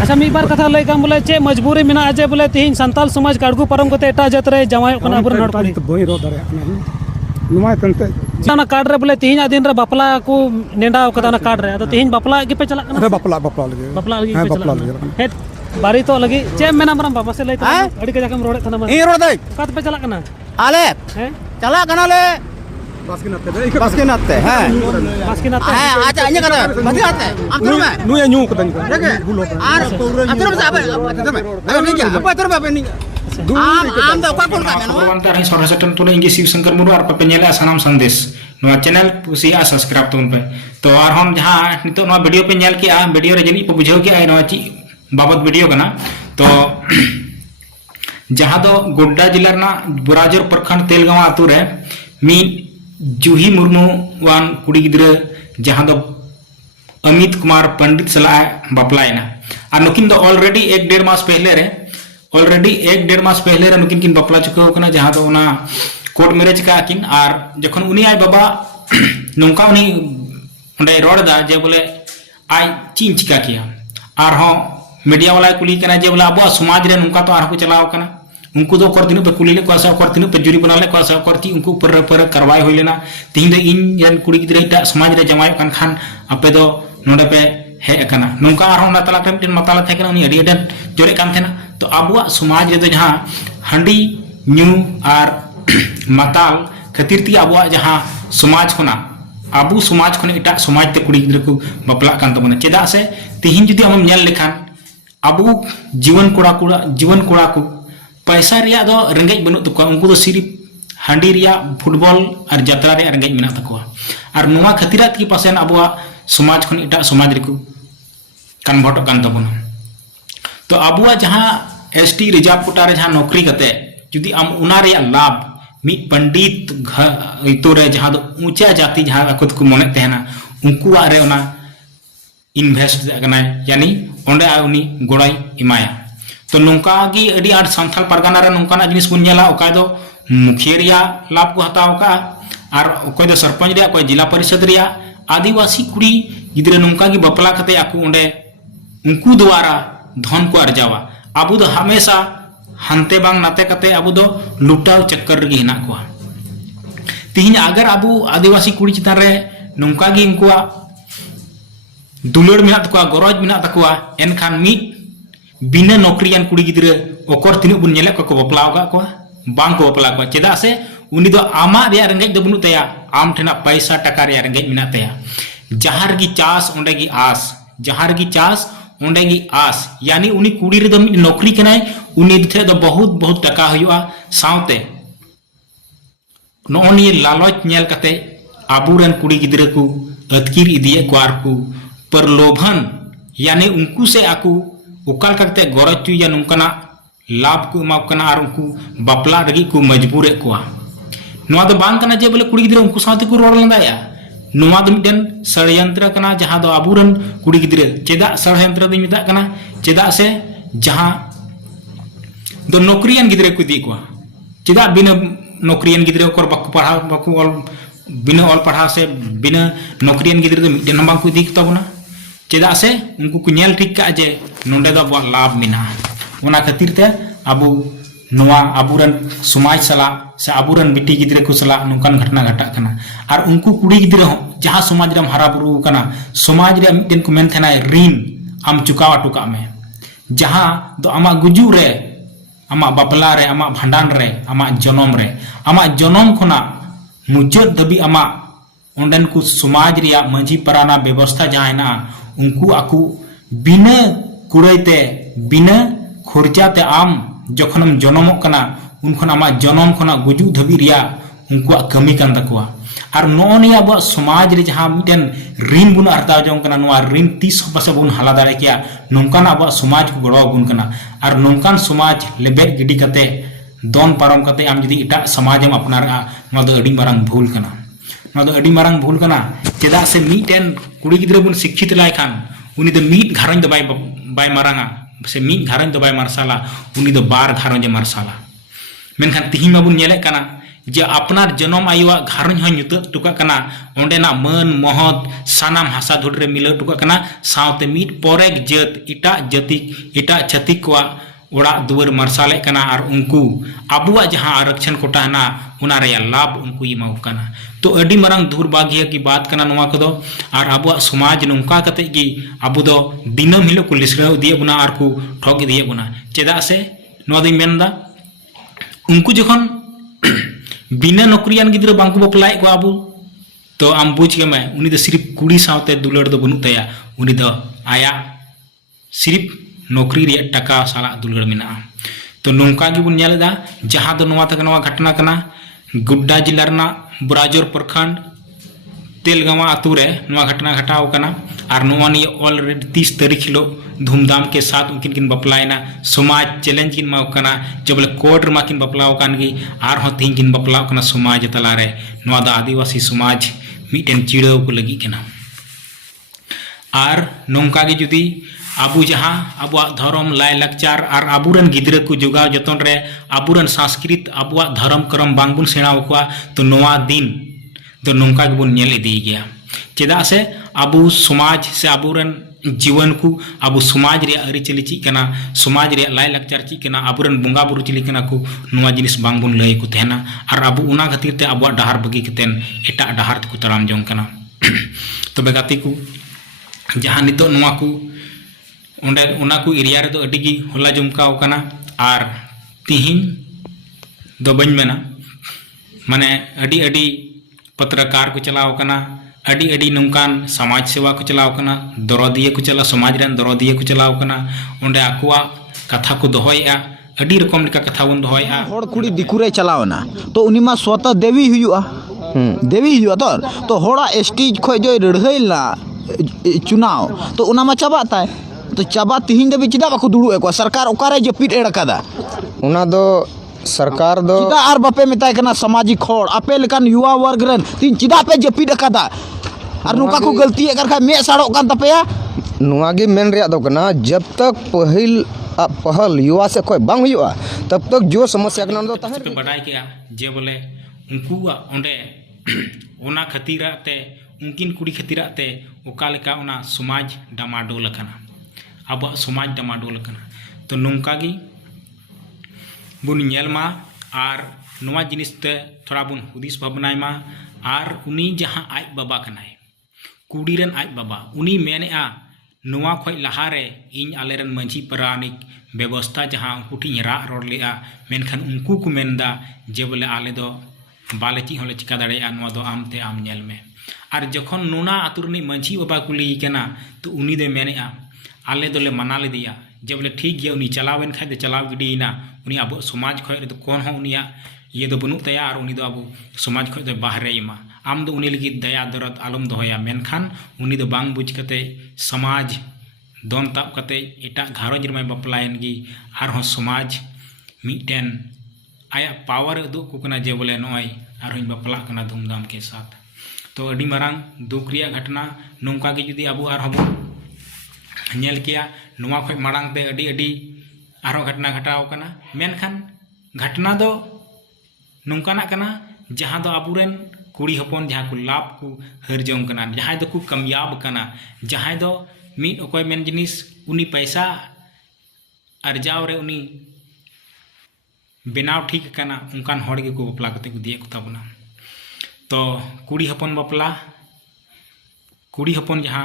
अच्छा मी बार कथा लय काम बोले चे मजबूरी मेना जे बोले तीन संताल समाज काडगु परम कोते एटा जात रे जमाय कना अबरन हड़ पड़ी बई रो दारे नुमा तंते ना कार्ड रे बोले तीन दिन रे बापला को नेंडा कदा ना कार्ड रे तो तीन बापला के पे चला अरे बापला लगे पे चला हे बारी तो लगी चे मेना मरम बाबा से लय अड़ी के जाकम रोड़े थाना ई रोड दई कत पे चला कना आले हैं चला कना ले बस के नाते हैं अच्छा अन्य कना मति आते हम तुर में नु न्यू कदन आर अतर में आबे अतर में नहीं जा apa अतर में आबे नहीं आम दा कोन का मेनो परवंतर ही सरहसटन तुले इंगे शिव शंकर मुरु और पे नेले सनाम संदेश नो चैनल पुसिया सब्सक्राइब तुन पे तो और हम जहां नितो नो वीडियो पे नेल के वीडियो रे जनी पे बुझाव के नो ची बाबत वीडियो कना तो जहां दो गोड्डा जिला ना बुराजर प्रखंड तेलगांव आतु रे मी जूही मुर्मू वान कुड़ी गिद्र जहां दो अमित कुमार पंडित सला बापलायना और नुकिन दो ऑलरेडी 1.5 मास पहले रे ऑलरेडी 1.5 मास पहले रे नुकिन किन बापला चुका होकना जहां दो ना कोर्ट मैरिज का किन और जखन उनी आय बाबा नुका उनी ओंडे रोडदा जे बोले आय चीन चिका किया और हो मीडिया वाला कुली कना जे बोले अब समाज रे नुका तो आर को चलाव कना उनको दो कर दिनु पे कुली ले कोसा कर दिनु पे जुरी बना ले कोसा कर की उनको पर कार्रवाई होई लेना तीन दे इन जन कुड़ी गिद्रे टा समाज रे जमाय कान खान आपे दो नोडे पे हे कना नुका आर होना तला के मिटन मतला थे कना उनी अडी अडन जोरे कान थेना तो अबुआ समाज रे दो जहां हंडी न्यू और मताल खातिर ती अबुआ जहां समाज कोना आबू समाज कोने इटा समाज ते कुड़ी गिद्रे को बपला कान तबना चेदा से तीन जुदी हम नेल लेखान आबू जीवन कोड़ा को पैसा रिया दो रेंगेज बनु तको उनको दो सिर्फ हांडी रिया फुटबॉल और यात्रा रे रेंगेज मेना तको और नुवा खतिरात की पासेन अबुआ समाज खन इटा समाज रे को कन्वर्ट कान तबना तो अबुआ जहां एसटी रिजर्व कोटा रे जहां नौकरी कते जुदी आम उना रे लाभ मी पंडित इतो रे जहां दो ऊंचा जाति जहां अकुत को मने तेना उनको रे उना इन्वेस्ट करना यानी ओंडे उनी गोड़ाई इमाया तो नौका की अड़ी आठ सांथाल परगना रे नौकाना जिनिस बुन नेला ओकाय दो मुखिया रिया लाभ को हताव का और ओकय दो सरपंच रिया कोई जिला परिषद रिया आदिवासी कुड़ी गिद्रे नौका की बपला कते आकु ओंडे उनको द्वारा धन को अर्जावा अबु दो हमेशा हंते बांग नाते कते अबु दो लुटाव चक्कर रे हिना को तीन अगर अबु आदिवासी कुड़ी चितान रे नौका की उनका दुलड़ मेना तकवा गरज मेना तकवा एनखान मिट बिना नौकरियान कुड़ी गिद्रे ओकर तिनु बुन नेले को बपलाव का को बांग को बपला को चेदा से उनी दो आमा रे रेंगेज दो बुनु तया आम ठेना पैसा टका रे रेंगेज मेना तया जहार की चास ओंडे की आस जहार की चास ओंडे की आस यानी उनी कुड़ी रे दो नौकरी कनाय उनी दिथे दो बहुत टका हुआ सावते नोनी लालच नेल कते आबुरन कुड़ी गिद्रे को अतकीर इदिए क्वार को प्रलोभन यानी उनको से आकू उकाल करते गरज या नुकना लाभ को एमाकना और उनको बापला रगी को मजबूर को नोआ दो बांग कना जे बोले कुड़ी गिद्रे उनको साथे को रोड लंदाया नोआ दो मिटन षड्यंत्र कना जहां दो आबुरन कुड़ी गिद्रे चेदा षड्यंत्र दो मिता कना चेदा से जहां दो नौकरियान गिद्रे को दी को चेदा बिना नौकरियान गिद्रे को बाकू ऑल बिना ऑल पढ़ा से बिना नौकरियान गिद्रे दो मिटन बांग को दी तबना चेदा से उनको को नेल ठीक का जे नोंडे दो लाभ मिना ओना खातिर ते अबु नोआ आबुरन समाज सला से आबुरन बिटी गिद्रे को सला नुकान घटना घटा कना और उनको कुड़ी गिद्रे जहां समाज रे हरा बुरु कना समाज रे मिटन को मेन थना ऋण आम चुकावा टुका में जहां दो आमा गुजु रे आमा बापला रे आमा भांडान रे आमा जनम खना मुचाद दबी आमा ओंडन को समाज रिया मंझी पराना व्यवस्था जहां ना उनको आकू बिना कुड़ाइते बिना खर्चाते आम जखनम जनमक कना उनखन आमा जनम खना गुजु धबी रिया उनको कमी कान तकवा और नोनी अब समाज रे जहां मिटन ऋण बुन हरता जंग कना नोआ ऋण 30 पासे बुन हाला दारे किया नोंकान अब समाज को गड़ो बुन कना और नोंकान समाज लेबे गिडी कते दोन पारम कते आम जदी इटा समाज हम अपनारा नो दो अडी मारंग भूल कना नो दो अडी मारंग भूल कना चेदा से मिटन कुड़ी गिद्रे बुन शिक्षित लाय खान उनी दो मीट घारंज दो बाय मारंगा से मीट घारंज दो बाय मारसाला उनी दो बार घारंज मारसाला मेनखान तिहिन माबुन नेले कना जे अपनार जन्म आयुआ घारंज हन युत टुका कना ओंडेना मन महत सानाम हासा धुडरे मिला टुका कना सावते मीट पोरेक जात इटा जाति इटा छतिक को ओड़ा दुआर मार्साले कना और उनको अबुआ जहां आरक्षण कोटा ना उना रे लाभ उनको इमाउ कना। तो अडी मरंग दुर्भाग्य की बात कना नोवा कदो और अबुआ समाज नोंका कते की अबु दो दिनम हिलो को लिसराव दिए बुना और को ठग दिए बुना चेदा से नोवा दिन मेनदा उनको जखन बिना नौकरियान गिद्रा बांको बपलाय को अबु तो आम बुझ के मैं उनी दो सिर्फ कुड़ी सावते दुलड़ दो बनु तया उनी दो आया सिर्फ नौकरी रे टका साला दुलड़ मिना। तो नौका की बुन नेलदा जहां दो नोवा तक नोवा घटना कना गुड्डा जिला रना बुराजोर प्रखंड तेलगावा आतु रे नोवा घटना घटाव कना और नोवा नि ऑलरेडी 30 तारीख हिलो धूमधाम के साथ उनकिन किन बपलायना समाज चैलेंज किन माव कना जो बोले कोर्ट मा किन बपलाव कान गी आर हो तीन किन बपलाव कना समाज तला रे नोवा दा आदिवासी समाज मिटेन चिड़ाव को लगी कना। और नौका की जुदी आबू जहाँ आबुआ धर्म लाय लक्चार और आबुरन गिद्रा को जोगाव जतन रे आबुरन संस्कृत आबुआ धर्म करम बांगबुन सेणाव कोआ तो नोआ दिन तो नौका गेबुन नेल इदी गया चेदा से आबू समाज से आबुरन जीवन को आबू समाज रे अरिचली ची कना समाज रे लाय लक्चार ची कना आबुरन बोंगा बुरु चिली कना को नोआ जिनिस बांगबुन लय को तहना और आबू उना खातिर ते आबुआ डहार बगी कतेन एटा डहार को तराम जों कना। तो बेगाती को जहाँ नितो नोआ को उन्हें उना को एरिया रे तो अडी गी होला जुमकाव कना और तिहिन दो बन मेना माने अडी अडी पत्रकार को चलाव कना अडी अडी नौकान समाज सेवा को चलाव कना दरदिया को चला समाज रेन दरदिया को चलाव कना उन्हें आकुआ कथा को दोहया अडी रकम लिका कथा बन दोहया होड़ कुड़ी दिकुरे चलावना तो उनी मा स्वतः देवी हुआ देवी हुआ तो होड़ा स्टेज खो जो लड़हैला चुनाव तो उना मा चाबाता है तो चाबा तिहिन दे चिदा बाको दुड़ु एको सरकार ओकारे जपिट एड़ कदा उना दो सरकार दो चिदा आर बापे मेताय कना सामाजिक होड़ आपे लेकान युवा वर्ग रेन तीन चिदा पे जपिट कदा और नुका को गलती अगर खा मे साड़ो कान तपेया नुआगी मेन रिया दो कना जब तक पहल युवा से कोई बांग हुआ तब तक जो समस्या कना दो तहर पे बढ़ाई किया जे बोले उनको ओंडे ओना खतीराते उनकिन कुड़ी खतीराते ओका लेका ओना समाज डामाडोल कना अब समाज डामाडोल कना। तो नौका गी बुन नेल मा और नोवा जिनिस ते थोड़ा बुन हुदिस भावनाय मा और उनी जहां आज बाबा कनाय कुड़ी रेन आज बाबा उनी मेनेआ नोवा खोय लहारे इन आलेरन मंझी परानिक व्यवस्था जहां उठी रा रोड लेआ मेनखान उनको को मेनदा जे बोले आले दो बाले ची होले चिका दाड़े नोवा दो आमते आम नेल में और जखन नोना आतुरनी मंझी बाबा कुली केना तो उनी दे मेनेआ आले दोले मना ले दिया जब बोले ठीक गया उनी चलावेन खाय दे चलाव गिडीना उनी अब समाज खोय तो कौन हो उनिया ये दो बनु तया और उनी दो अब समाज खोय दो बाहरे इमा आम दो उनी लगी दया दरद आलम दोहया मेनखान उनी दो बांग बुझ कते समाज दोन ताब कते एटा घारोज रे बपलायन गी आर हो समाज मिटेन आया पावर दो को कना जे बोले नोय आर हों बपला कना धूमधाम के साथ। तो अडी मारंग दुख रिया घटना नौका के जुदी अब आर हबो नेल किया नोवा खोय मारंग ते अडी अडी आरो घटना घटाव कना मेनखान घटना दो नौकाना कना जहां दो आबुरेन कुड़ी हपन जहां को लाभ को हर जों कना जहां दो को कामयाब कना जहां दो मिट ओकोय मेन जिनिस उनी पैसा अर्जाव रे उनी बेनाव ठीक कना उनकान होड़ के को बपला कते को दिए को ताबना। तो कुड़ी हपन बपला कुड़ी हपन जहां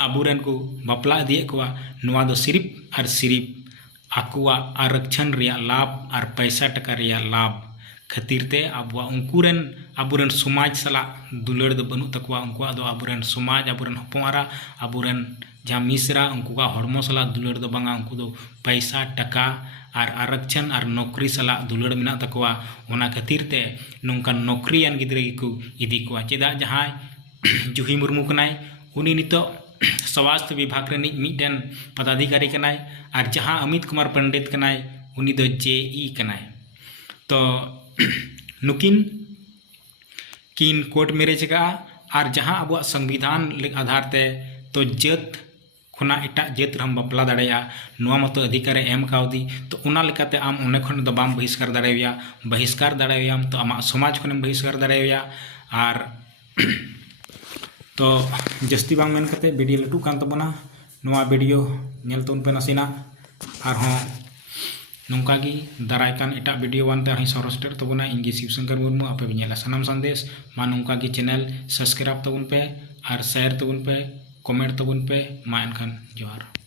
आबुरेन को बपला दिए को नोवा दो सिर्फ और सिर्फ आकुआ आरक्षण रिया लाभ और पैसा टका रिया लाभ खातिर ते आबुआ उनकुरेन आबुरेन समाज सला दुलड़ दो बनु तकवा उनकुआ दो आबुरेन समाज आबुरेन हपमारा आबुरेन जहाँ मिसरा उनको हड़मो सला दुलड़ दो बांगा उनको दो पैसा टका और आरक्षण और नौकरी सला दुलड़ मिना तकवा ओना खातिर ते नौका नौकरियान गिद्रे को इदी को चेदा जहाँ जुही मुर्मू कनाय उनी नितो स्वास्थ्य विभाग रे मिटेन पदाधिकारी कनाय और जहाँ अमित कुमार पंडित कनाय उनी दो JE कनाय। तो नुकिन किन कोर्ट मैरिज का और जहाँ अब संविधान आधार ते तो जत खुना एटा जात रहम बापला दाड़ेया नुआ मतो अधिकार एम काउदी तो उना लेकाते आम उन्ने खन दो बाम बहिष्कार दाड़ेया बहिष्कार दाड़ेयाम तो आमा समाज खन बहिष्कार दाड़ेया आर तो जस्ती बांग मेन कते वीडियो लटू कान तबना नुआ वीडियो नेल तोन पे नसीना आर हों नौका की दाराय कान एटा वीडियो वानते हई सरस्टर तबना इंगी शिवशंकर मुर्मू आपे बिनेला सनम संदेश मा नौका की चैनल सब्सक्राइब तबन पे और शेयर तबन पे कमेंट तबन पे मा एनखान जोहार।